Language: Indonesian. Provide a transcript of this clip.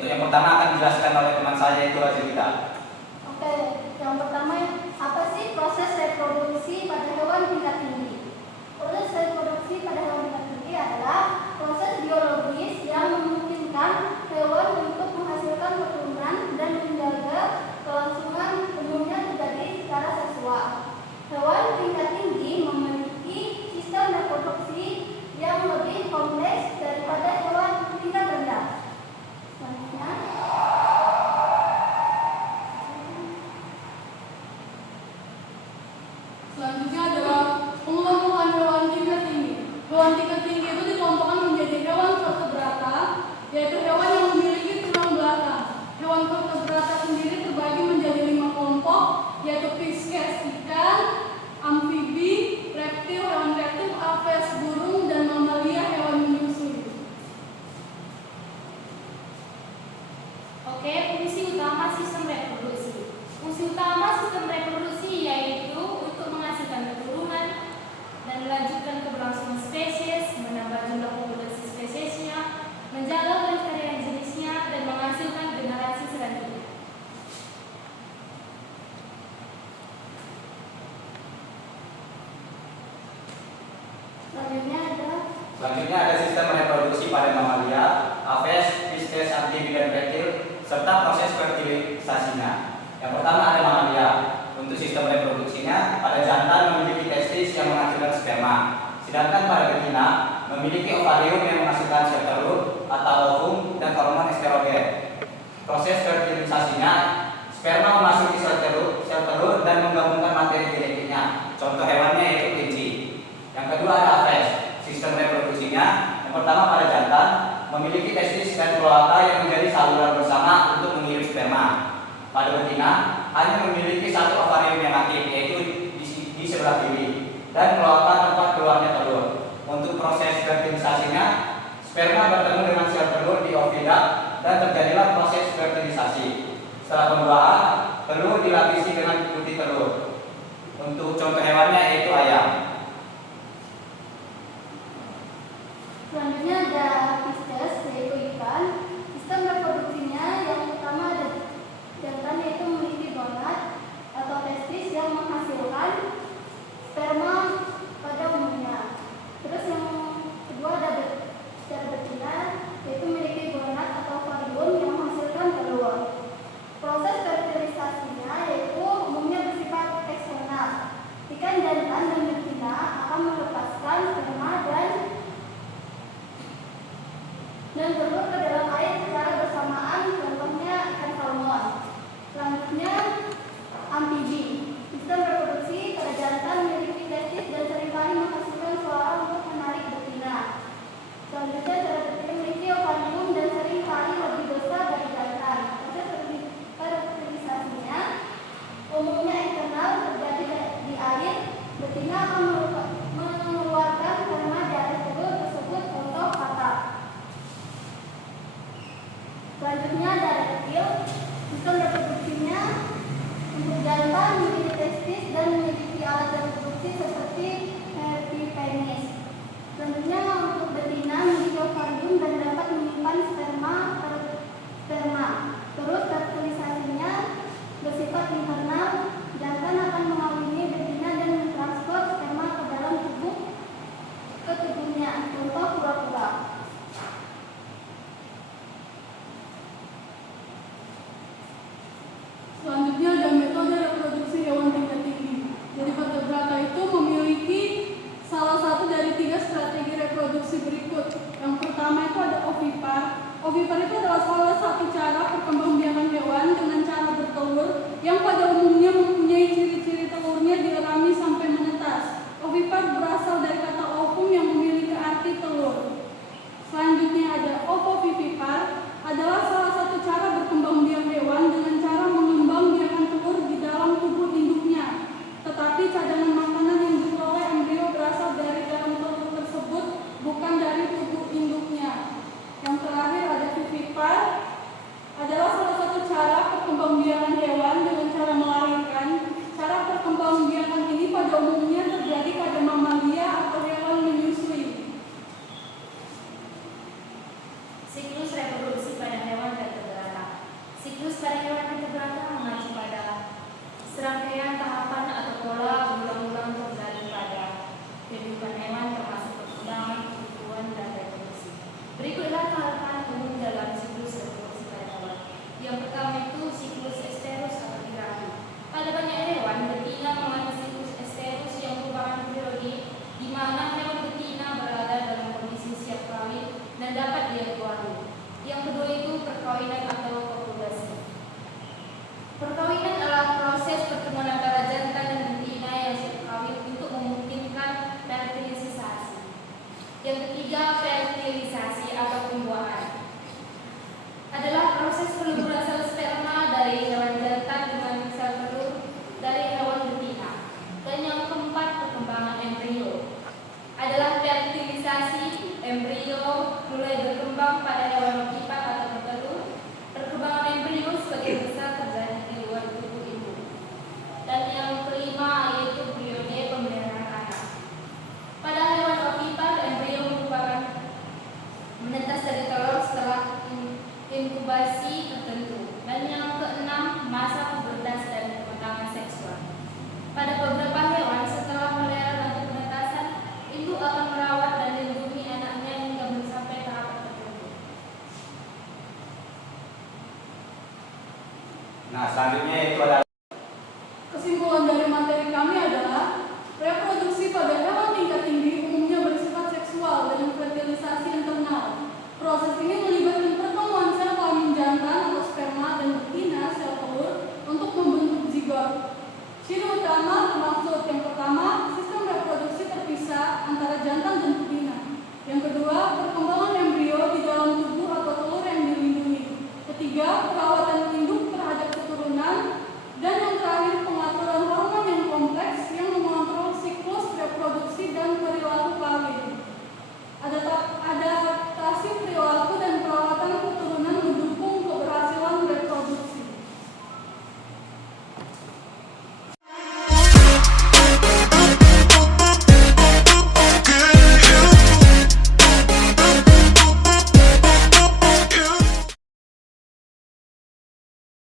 Untuk yang pertama akan dijelaskan oleh teman saya, yaitu Azrita. Oke, yang pertama, apa sih proses reproduksi pada hewan tingkat tinggi? Proses reproduksi pada hewan tingkat tinggi adalah proses biologis yang memungkinkan hewan untuk menghasilkan keturunan dan menjaga kelangsungan umumnya terjadi secara seksual. Hewan tingkat tinggi memiliki sistem reproduksi yang lebih kompleks daripada hewan tingkat rendah. Selanjutnya adalah pengelompokan hewan tingkat tinggi. Hewan tingkat tinggi itu dikelompokkan menjadi hewan vertebrata, yaitu hewan yang memiliki tulang belakang. Hewan vertebrata sendiri terbagi menjadi 5 kelompok, yaitu pisces ikan, amfibi, reptil, hewan reptil, aves burung, dan mamalia hewan menyusui. Oke, fungsi utama sistem reproduksi. Fungsi utama sistem reproduksi yaitu untuk menghasilkan keturunan dan melanjutkan keberlangsungan spesies, menambah jumlah populasi spesiesnya, menjaga kelestarian jenisnya, dan menghasilkan generasi selanjutnya. Selanjutnya ada sistem reproduksi pada mamalia, aves, pisces, amfibi, dan reptil, serta proses fertilisasinya. Yang pertama ada mamalia. Untuk sistem reproduksinya, pada jantan memiliki testis yang menghasilkan sperma, sedangkan pada betina memiliki ovarium yang menghasilkan sel telur atau ovum dan hormon estrogen. Proses fertilisasinya, sperma memasuki sel telur dan menggabungkan materi genetiknya. Contoh hewannya yaitu kelinci. Yang kedua ada aves. Sistem reproduksinya, yang pertama pada jantan memiliki testis dan kloaka yang menjadi saluran bersama untuk mengirim sperma. Pada betina hanya memiliki satu ovarium yang aktif, yaitu di sebelah kiri, dan kloaka tempat keluarnya telur. Untuk proses fertilisasinya, sperma bertemu dengan sel telur di ovida dan terjadilah proses fertilisasi. Setelah pembuahan, telur dilapisi dengan putih telur. Untuk contoh hewannya yaitu ayam. Selanjutnya ada pisces, yaitu ikan. Sistem reproduksinya yang pertama ada jantan, yaitu memiliki gonad atau testis yang menghasilkan sperma pada umumnya. Terus yang kedua ada betina, yaitu memiliki gonad atau ovarium yang menghasilkan telur. Proses fertilisasinya yaitu umumnya bersifat eksternal. Ikan jantan dan betina akan melepaskan sperma dan telur ke dalam air secara bersamaan, contohnya ikan salmon. Selanjutnya amfibi. Sistem reproduksi pada jantan memiliki testis dan seringkali menghasilkan suara untuk menarik betina. Selanjutnya cara betina memiliki ovarium dan seringkali lebih besar dari jantan. Proses fertilisasinya umumnya eksternal, terjadi di air. Betina akan mengeluarkan sperma di atas telur tersebut, contoh katak. Selanjutnya ada reptil. Sistem reproduksinya untuk jantan memiliki testis dan memiliki alat reproduksi seperti epipenis. Selanjutnya untuk betina memiliki ovarium dan dapat menyimpan sperma. Terus fertilisasinya bersifat internal. Jantan akan mengawini betina dan mentransfer sperma ke dalam tubuhnya, contoh kura-kura. Selanjutnya ada metode reproduksi hewan tingkat tinggi. Jadi vertebrata itu memiliki salah satu dari 3 strategi reproduksi berikut. Yang pertama itu ada ovipar. Ovipar itu adalah salah satu cara perkembangbiakan hewan dengan cara bertelur yang pada umumnya mempunyai ciri-ciri telurnya dierami sampai menetas. Ovipar berasal dari kata ovum yang memiliki arti telur. Selanjutnya ada ovovivipar, adalah salah satu cara berkembang biak hewan dengan cara mengembang biakan telur di dalam tubuh induknya. Tetapi cadangan makanan yang diperoleh embrio berasal dari dalam telur tersebut, bukan dari tubuh induknya. Yang terakhir ada vivipar, proses pelururan sel sperma dari hewan jantan dengan sel telur dari hewan betina. Dan yang keempat, perkembangan embrio adalah fertilisasi embrio mulai berkembang pada hewan ovipar atau bertelur. Perkembangan embrio sebagian besar terjadi di luar tubuh ibu. Dan yang kelima yaitu periode pemeliharaan anak. Pada hewan ovipar, embrio merupakan menetas dari telur setelah inkubasi tertentu. Dan yang keenam, masa pubertas dan kematangan seksual. Pada beberapa hewan, setelah melahirkan atau penetasan, ibu akan merawat dan melindungi anaknya hingga mencapai tahap tertentu. Nah, selanjutnya itu adalah